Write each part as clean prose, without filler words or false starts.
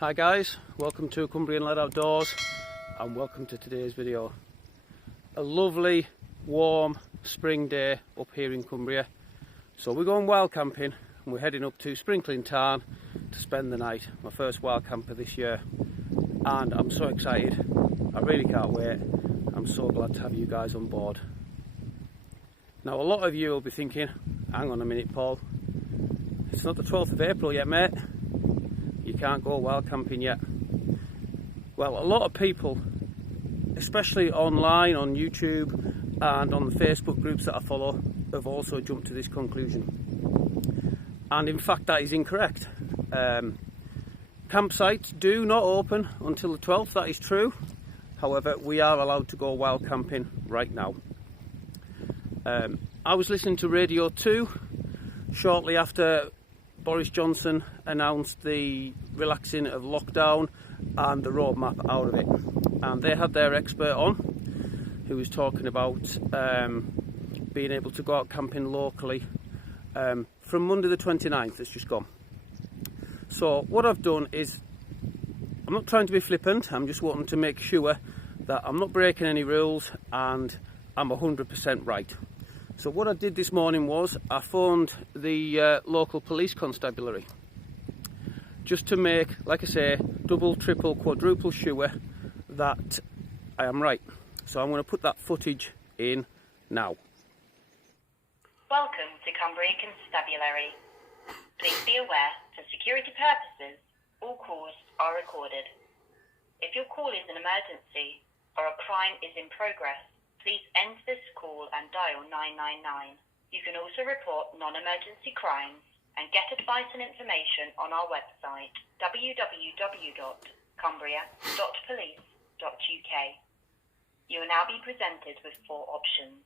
Hi guys, welcome to Cumbrian Lad Outdoors and welcome to today's video. A lovely warm spring day up here in Cumbria. So we're going wild camping and we're heading up to Sprinkling Tarn to spend the night. My first wild camper this year and I'm so excited. I really can't wait. I'm so glad to have you guys on board. Now a lot of you will be thinking, hang on a minute Paul, it's not the 12th of April yet mate. You can't go wild camping yet. Well, a lot of people, especially online on YouTube and on the Facebook groups that I follow, have also jumped to this conclusion. And in fact that is incorrect. Campsites do not open until the 12th, that is true. However, we are allowed to go wild camping right now. I was listening to Radio 2 shortly after Boris Johnson announced the relaxing of lockdown and the roadmap out of it, and they had their expert on who was talking about being able to go out camping locally from Monday the 29th that's just gone. So what I've done is, I'm not trying to be flippant, I'm just wanting to make sure that I'm not breaking any rules and I'm 100% right. So what I did this morning was I phoned the local police constabulary just to make, like I say, double, triple, quadruple sure that I am right. So I'm going to put that footage in now. Welcome to Cumbria Constabulary. Please be aware, for security purposes, all calls are recorded. If your call is an emergency or a crime is in progress, please end this call and dial 999. You can also report non-emergency crimes and get advice and information on our website www.cumbria.police.uk. You will now be presented with 4 options.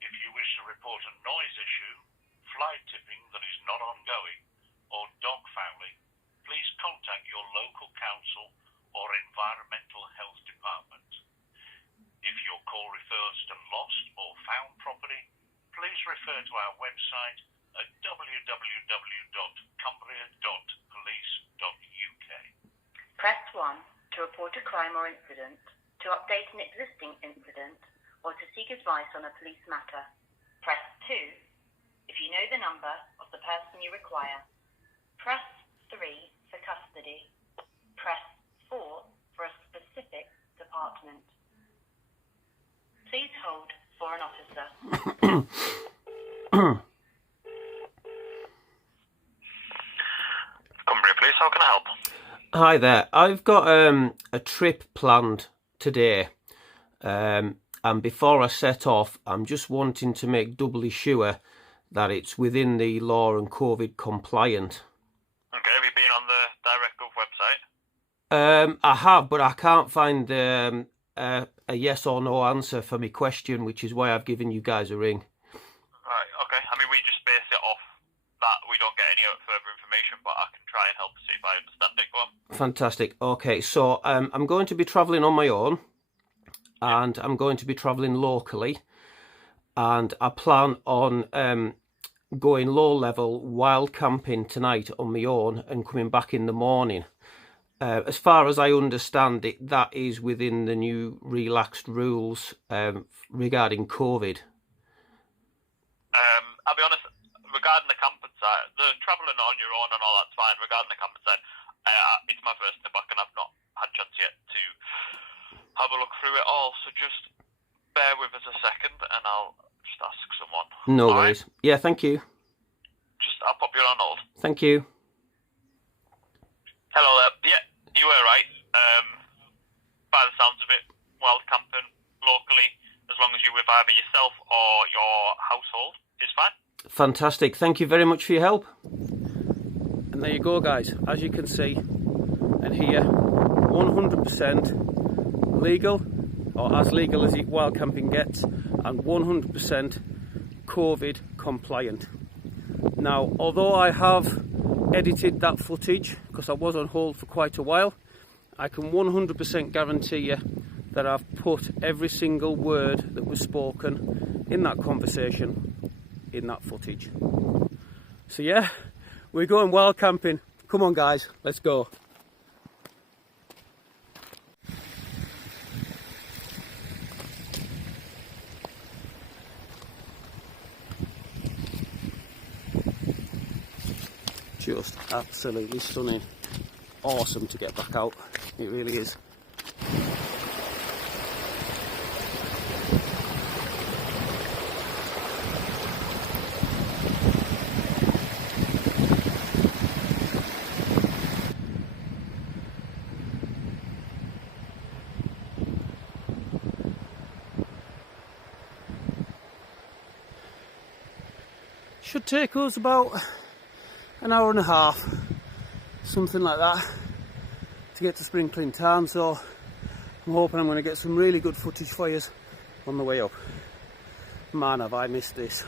If you wish to report a noise issue, fly tipping that is not ongoing, or dog fouling, please contact your local council or environmental health department. If your call refers to lost or found property, please refer to our website at www.cumbria.police.uk. Press 1 to report a crime or incident, to update an existing incident, or to seek advice on a police matter. Press 2 if you know the number of the person you require. Press 3 for custody. Press 4 for a specific department. Please hold for an officer. Cumbria Police, how can I help? Hi there, I've got a trip planned today, and before I set off I'm just wanting to make doubly sure that it's within the law and COVID compliant. Okay, have you been on the DirectGov website? I have, but I can't find a yes or no answer for my question, which is why I've given you guys a ring. Right, okay. I mean, we just base it off that. We don't get any further information, but I can try and help to see if I understand it. Go on. Fantastic. Okay, so I'm going to be travelling on my own, and I'm going to be travelling locally, and I plan on going low level wild camping tonight on my own and coming back in the morning. As far as I understand it, that is within the new relaxed rules regarding COVID. I'll be honest, regarding the camping site, the travelling on your own and all that's fine. Regarding the camping site, it's my first day back and I've not had a chance yet to have a look through it all. So just bear with us a second and I'll just ask someone. No all worries. Right? Yeah, thank you. I'll pop you on hold. Thank you. Hello there. Yeah, you were right. By the sounds of it, wild camping locally, as long as you're with either yourself or your household, is fine. Fantastic. Thank you very much for your help. And there you go, guys. As you can see and hear, 100% legal, or as legal as wild camping gets, and 100% COVID compliant. Now, although I have edited that footage because I was on hold for quite a while, I can 100% guarantee you that I've put every single word that was spoken in that conversation in that footage. So yeah, we're going wild camping. Come on guys, let's go. Just absolutely stunning. Awesome to get back out. It really is. Should take us about an hour and a half, something like that, to get to Sprinkling Tarn, so I'm hoping I'm going to get some really good footage for you on the way up. Man, have I missed this.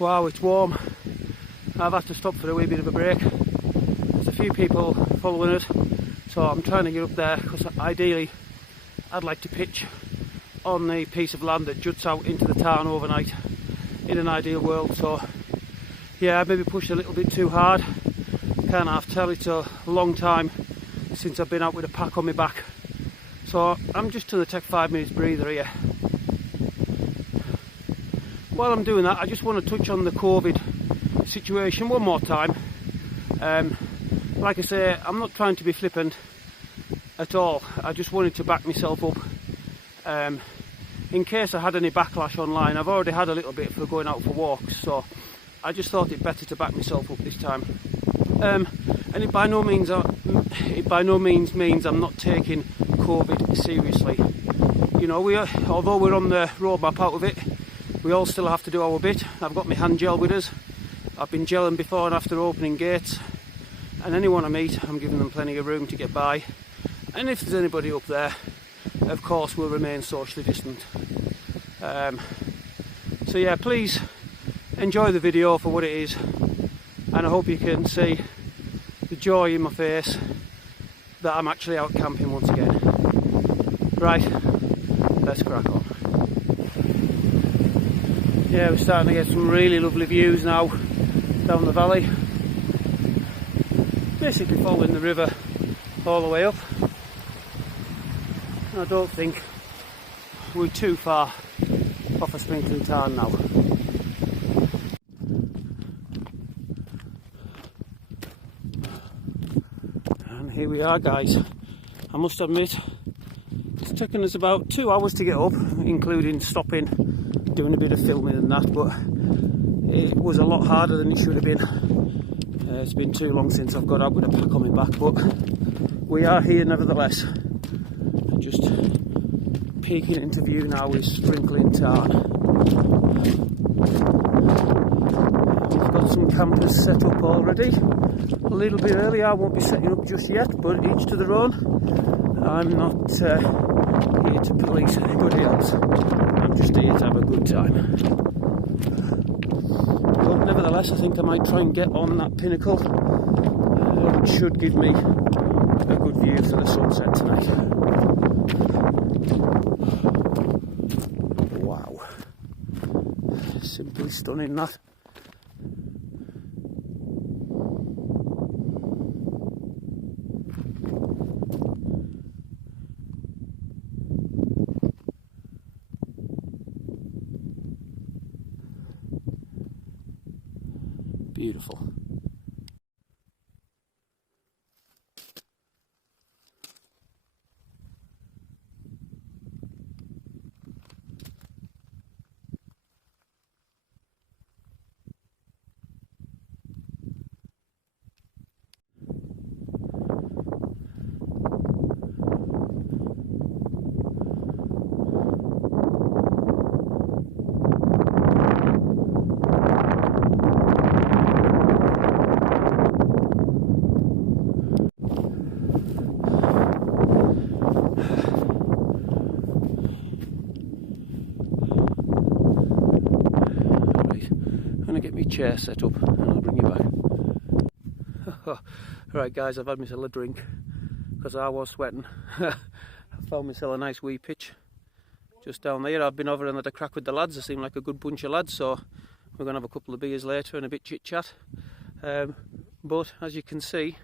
Wow, it's warm. I've had to stop for a wee bit of a break. There's a few people following it, so I'm trying to get up there because ideally I'd like to pitch on the piece of land that juts out into the tarn overnight in an ideal world. So yeah, I maybe pushed a little bit too hard. Can't half tell, it's a long time since I've been out with a pack on my back. So I'm just going to take 5 minutes breather here. While I'm doing that, I just want to touch on the COVID situation one more time. Like I say, I'm not trying to be flippant at all. I just wanted to back myself up. In case I had any backlash online, I've already had a little bit for going out for walks, so I just thought it better to back myself up this time. And it by no means means I'm not taking COVID seriously. You know, although we're on the roadmap out of it, we all still have to do our bit. I've got my hand gel with us. I've been gelling before and after opening gates. And anyone I meet, I'm giving them plenty of room to get by. And if there's anybody up there, of course we'll remain socially distant. So yeah, please enjoy the video for what it is. And I hope you can see the joy in my face that I'm actually out camping once again. Right, let's crack on. Yeah, we're starting to get some really lovely views now down the valley. Basically following the river all the way up. I don't think we're too far off of Sprinkling Tarn now. And here we are, guys. I must admit, it's taken us about 2 hours to get up, including stopping, doing a bit of filming and that, but it was a lot harder than it should have been. It's been too long since I've got out with a pack on my back, but we are here nevertheless. Just peeking into view now is Sprinkling Tarn. We've got some campers set up already. A little bit early, I won't be setting up just yet, but each to their own. I'm not here to police anybody else. I'm just here to have a good time. But nevertheless, I think I might try and get on that pinnacle, which should give me a good view to the sunset tonight. Wow, simply stunning that. Beautiful. Chair set up and I'll bring you back. Right guys, I've had myself a drink because I was sweating. I found myself a nice wee pitch just down there. I've been over and had a crack with the lads. They seem like a good bunch of lads, so we're going to have a couple of beers later and a bit chit chat. But as you can see,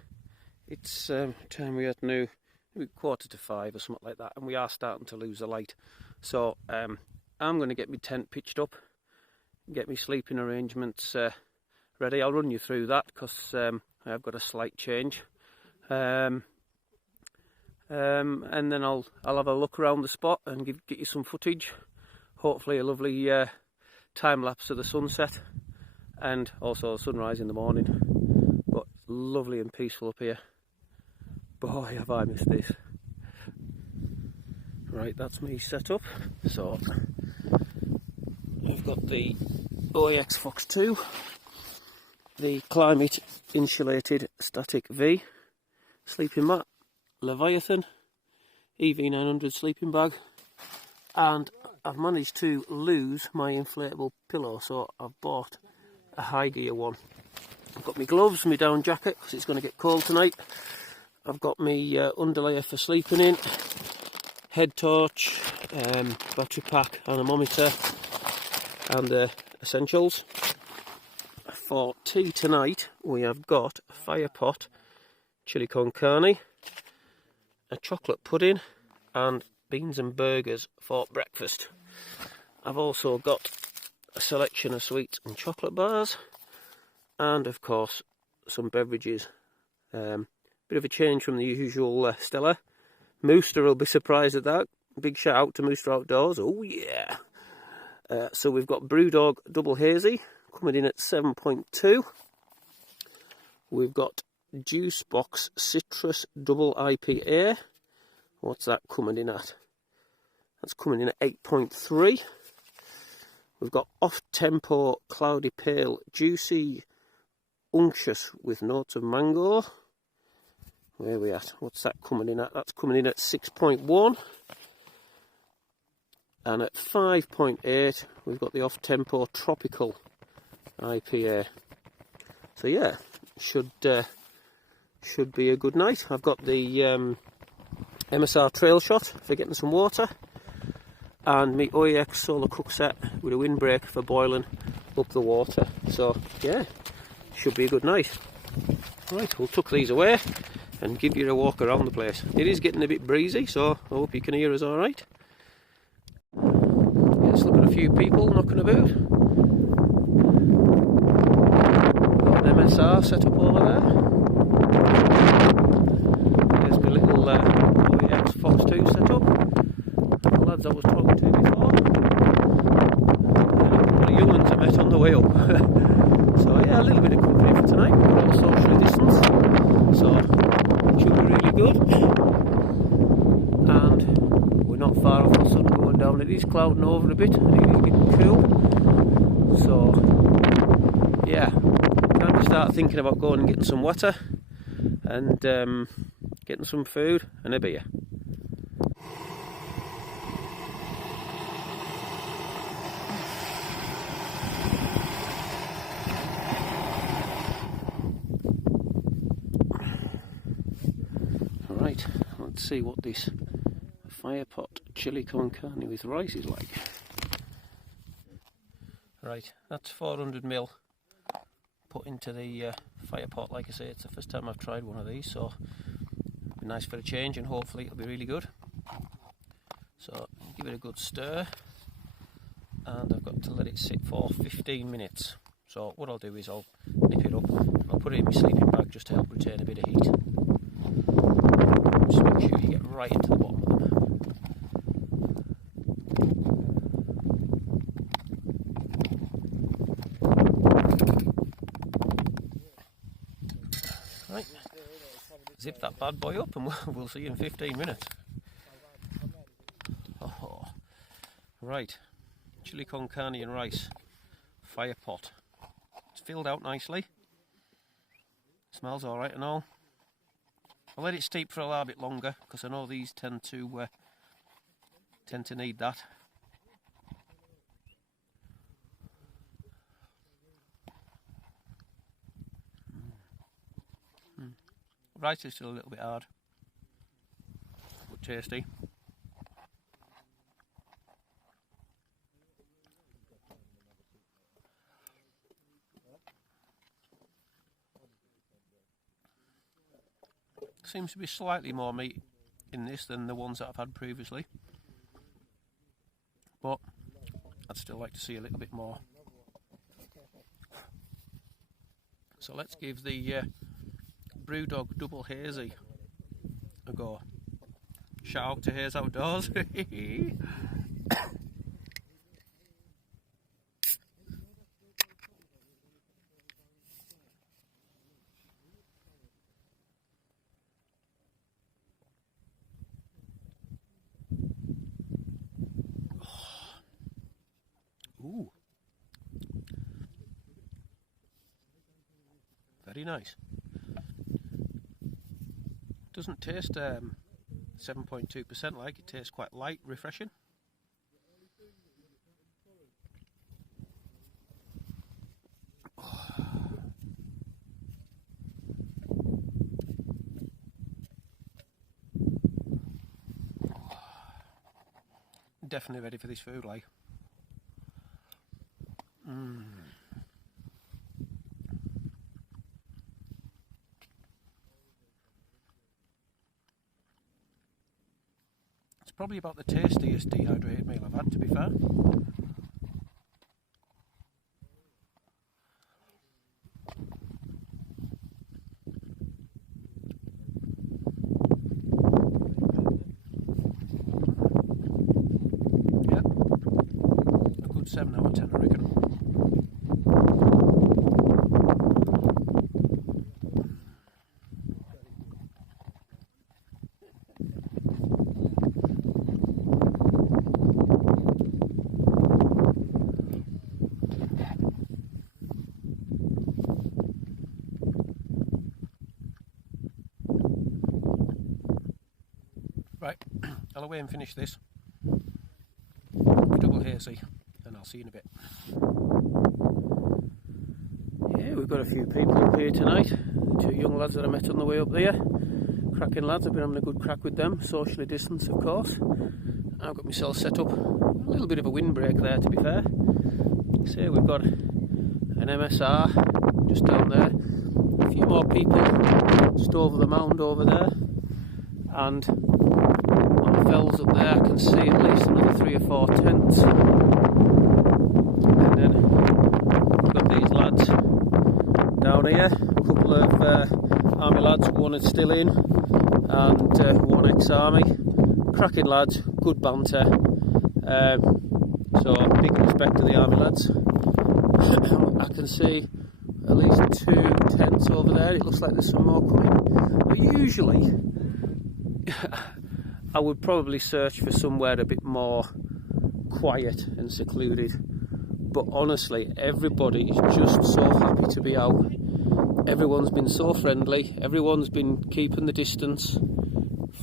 it's time we had now, maybe 4:45 or something like that, and we are starting to lose the light. So I'm going to get my tent pitched up, get my sleeping arrangements ready. I'll run you through that because I've got a slight change, and then I'll have a look around the spot and get you some footage. Hopefully a lovely time lapse of the sunset and also sunrise in the morning. But lovely and peaceful up here. Boy, have I missed this. Right, that's me set up. So I've got the OEX Fox 2, the Climate Insulated Static V sleeping mat, Leviathan, EV900 sleeping bag, and I've managed to lose my inflatable pillow, so I've bought a high gear one. I've got my gloves, my down jacket because it's going to get cold tonight. I've got my underlayer for sleeping in, head torch, battery pack, anemometer, and essentials. For tea tonight we have got a fire pot, chili con carne, a chocolate pudding and beans and burgers for breakfast. I've also got a selection of sweets and chocolate bars and of course some beverages. Bit of a change from the usual Stella. Mooster will be surprised at that. Big shout out to Mooster Outdoors. Oh yeah! So we've got Brewdog Double Hazy coming in at 7.2. We've got Juice Box Citrus Double IPA. What's that coming in at? That's coming in at 8.3. We've got Off Tempo Cloudy Pale Juicy Unctuous with notes of mango. Where are we at? What's that coming in at? That's coming in at 6.1. And at 5.8 we've got the Off Tempo Tropical IPA. So yeah, should be a good night. I've got the MSR Trail Shot for getting some water, and my OEX Solar Cook Set with a windbreak for boiling up the water. So yeah, should be a good night. Right, we'll tuck these away and give you a walk around the place. It is getting a bit breezy, so I hope you can hear us alright. Let's look at a few people knocking about. Got an MSR set up over there. There's my little OEX Fox 2 set up. The lads I was talking to before. The young ones I met on the way up. So yeah, a little bit of company for tonight. We've got a social distance, so it should be really good. And we're not far off the sun going down. It is clouding over a bit and it is getting cool. So yeah, time to start thinking about going and getting some water and getting some food and a beer. Right, let's see what this fire pot chili con carne with rice is like. Right, that's 400ml put into the fire pot. Like I say, it's the first time I've tried one of these, so it'll be nice for a change and hopefully it'll be really good. So give it a good stir, and I've got to let it sit for 15 minutes. So what I'll do is I'll nip it up, and I'll put it in my sleeping bag just to help retain a bit of heat. Just make sure you get right into the bottom of them. Right, zip that bad boy up and we'll see you in 15 minutes. Oh. Right, chili con carne and rice, fire pot. It's filled out nicely. Smells alright and all. I'll let it steep for a little bit longer because I know these tend to need that. Rice is still a little bit hard, but tasty. Seems to be slightly more meat in this than the ones that I've had previously, but I'd still like to see a little bit more. So let's give the Brewdog Double Hazy a go. Shout out to Haze Outdoors. Ooh, very nice. Doesn't taste 7.2% like, it tastes quite light, refreshing. Definitely ready for this food, like. It's probably about the tastiest dehydrated meal I've had, to be fair. Yeah, a good 7 out of 10, I reckon. Right, I'll away and finish this double hazy, and I'll see you in a bit. Yeah, we've got a few people up here tonight. 2 young lads that I met on the way up there. Cracking lads, I've been having a good crack with them, socially distanced of course. I've got myself set up, a little bit of a windbreak there to be fair. So we've got an MSR just down there, a few more people just over the mound over there, and on the fells up there I can see at least another 3 or 4 tents. And then we've got these lads down here, a couple of army lads, one is still in and one ex-army. Cracking lads, good banter, so big respect to the army lads. I can see at least 2 tents over there, it looks like there's some more coming. But usually I would probably search for somewhere a bit more quiet and secluded, but honestly everybody is just so happy to be out. Everyone's been so friendly, everyone's been keeping the distance,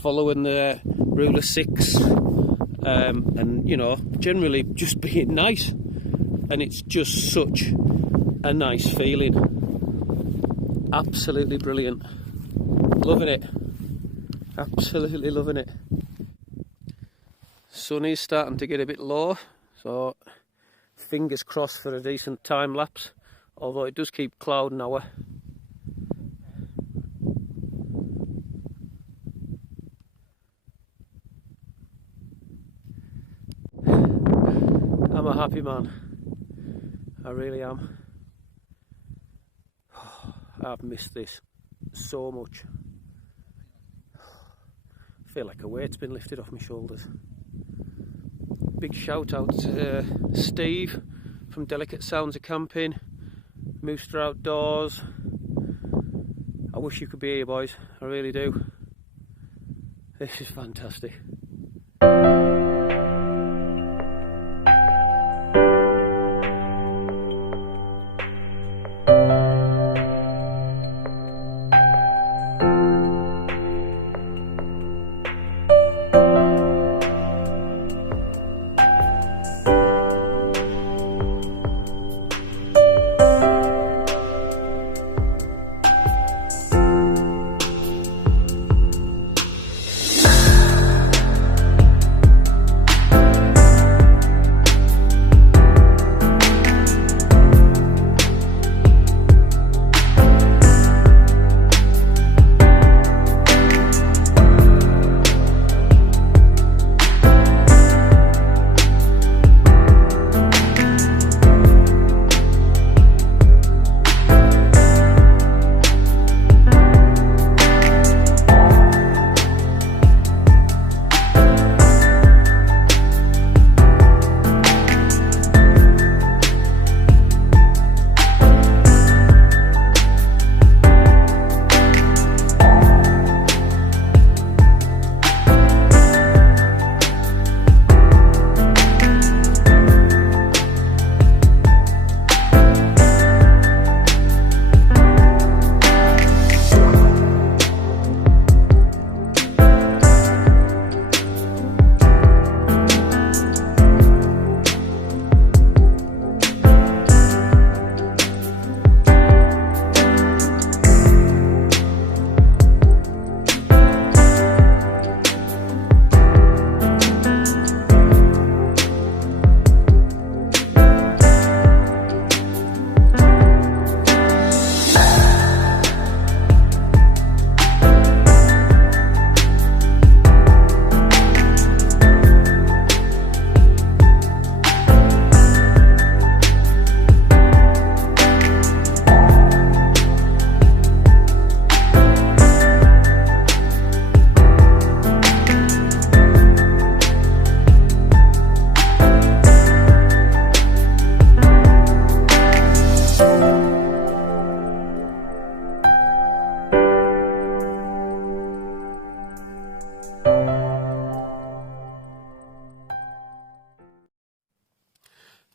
following the rule of 6, and you know, generally just being nice, and it's just such a nice feeling. Absolutely brilliant, loving it, absolutely loving it. Sun is starting to get a bit low, so fingers crossed for a decent time lapse, although it does keep clouding our. I'm a happy man, I really am. I've missed this so much. I feel like a weight's been lifted off my shoulders. Big shout out to Steve from Delicate Sounds of Camping, Mooster Outdoors. I wish you could be here, boys, I really do. This is fantastic.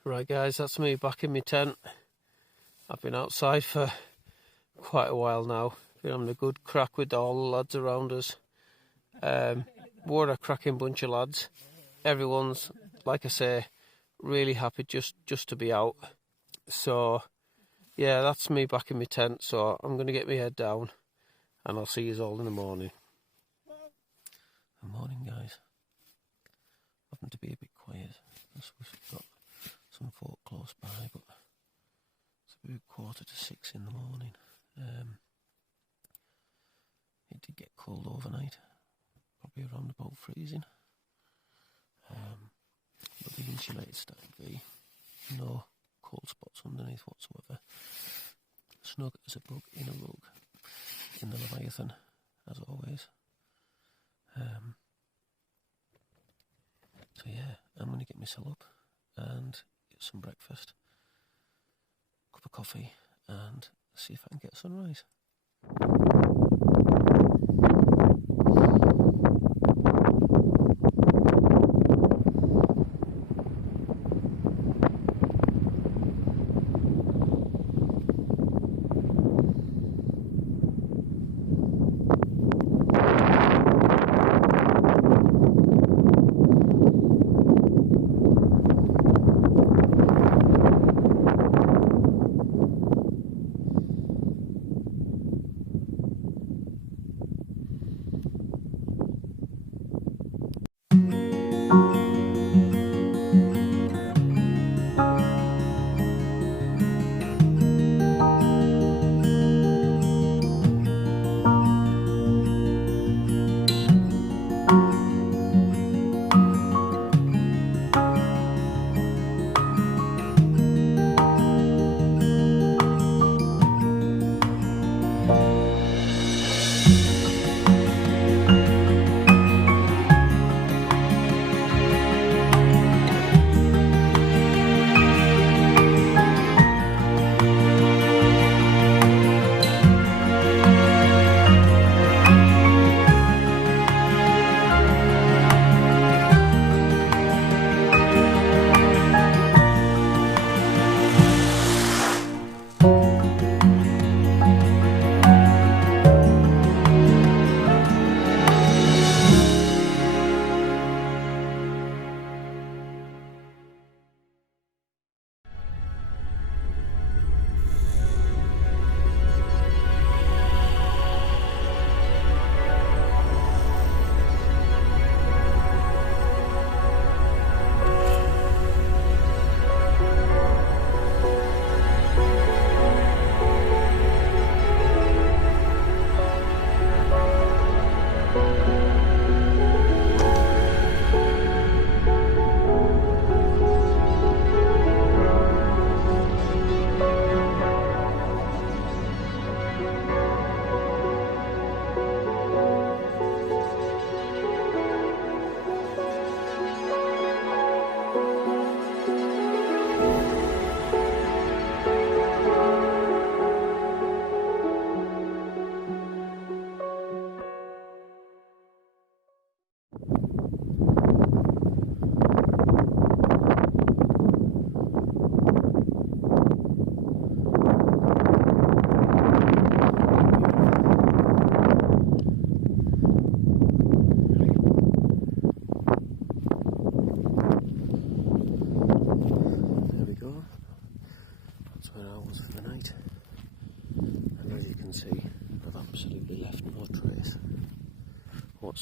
Right guys, that's me back in my tent. I've been outside for quite a while now. Been having a good crack with all the lads around us. We're a cracking bunch of lads. Everyone's, like I say, really happy just to be out. So yeah, that's me back in my tent. So I'm going to get my head down and I'll see you all in the morning. Good morning guys. Happened to be a bit quiet. We've got some folk close by, but it's about 5:45 in the morning. It did get cold overnight, probably around about freezing. But the insulated started to be no cold spots underneath whatsoever. Snug as a bug in a rug in the Leviathan, as always. So yeah, I'm going to get myself up and get some breakfast, cup of coffee, and see if I can get a sunrise.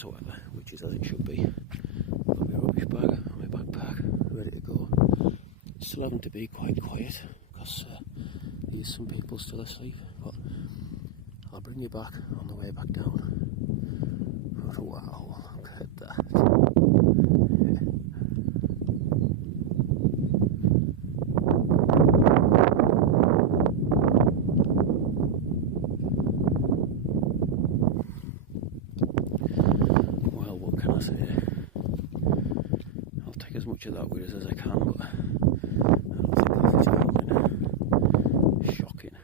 whatsoever, which is as it should be. Got my rubbish bag and my backpack ready to go. Still having to be quite quiet because there's some people still asleep, but I'll bring you back on the way back down. Wow, look at that. Well, what can I say? I'll take as much of that with us as I can, but I don't think this is happening. Shocking.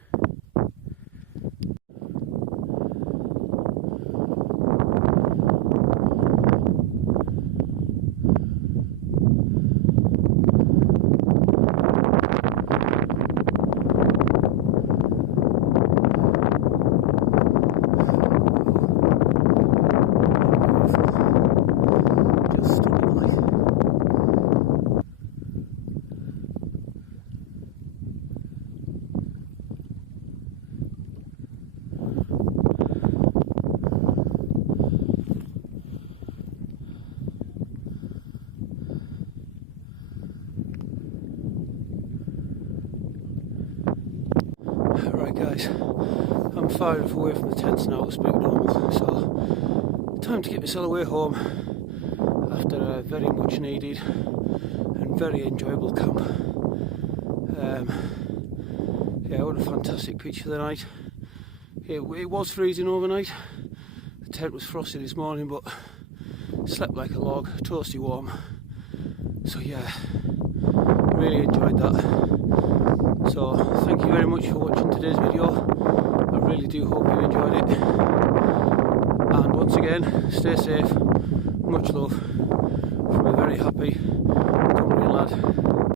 Right guys, I'm far enough away from the tents now to speak normal, so time to get myself away home after a very much needed and very enjoyable camp. Yeah, what a fantastic pitch for the night. It was freezing overnight, the tent was frosty this morning, but slept like a log, toasty warm. So yeah, really enjoyed that. So thank you very much for watching today's video. I really do hope you enjoyed it. And once again, stay safe. Much love from a very happy Cumbrian lad.